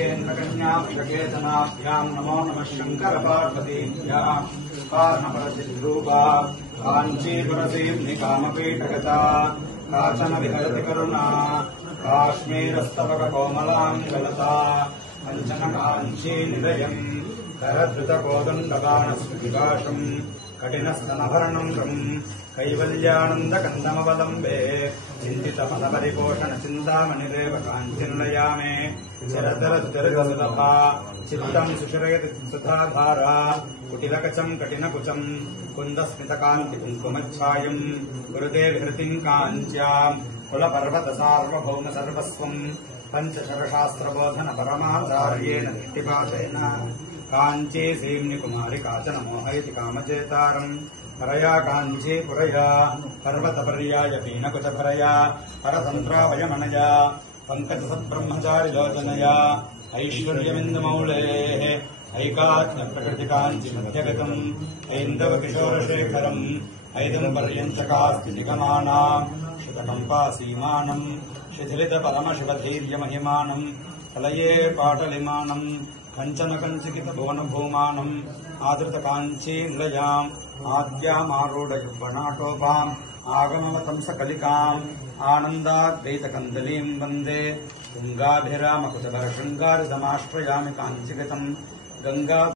नागेन्द्रकन्याभिषकेतनाभ्यां नमो नमः शङ्करपार्वतीभ्यां पार्णपरसिद्रूपा काञ्चीपुरसीम्नि कामपीठगता काचन विहरति करुणा काश्मीरस्तवककोमलाङ्गलता कञ्चनकाञ्चीनिलयम् करधृतकोदण्डबाणस्फुटिकाशम् कठिनस्तनभरणम् कैवल्यानन्दकन्दमवलम्बे चिन्तितमनपरिपोषणचिन्तामणिरेव काञ्चिन्नयामे चरतरदुर्गसुलभा चित्तम् सुशरयति सुधाधारा कुटिलकचम् कठिनकुचम् कुन्दस्मितकान्तिकुङ्कुमच्छायम् गुरुते विहृतिम् काञ्च्याम् कुलपर्वतसार्वभौम सर्वस्वम् पञ्चशरशास्त्रबोधन परमाचार्येण दृष्टिपातेन काञ्ची सीम्नि कुमारि काचन मोहयति कामचेतारम् परया काञ्ची पुरया पर्वतपर्याय पीनकुचपरया परतन्त्रावयमनया पङ्कजसद्ब्रह्मचारिलोचनया ऐश्वर्यमिन्दुमौलेः ऐकात्म्यप्रकृतिकाञ्चि मध्यगतम् ऐन्दवकिशोरशेखरम् ऐदम्पर्यञ्चकास्ति निगमानाम् श्रुतकम्पासीमानम् शिथिलितपरमशिवधैर्यमहिमानम् कलये पाटलिमानम् कञ्चनकञ्चिकितभुवनभूमानम् आदृतकाञ्चीनिलयाम् आद्यामारूढयुग्मनाटोपाम् आगमवतंसकलिकाम् आनन्दाद्वैतकन्दलीम् वन्दे तुङ्गाभिरामकुचभरशृङ्गारिसमाश्रयामि काञ्चिगतम् गङ्गा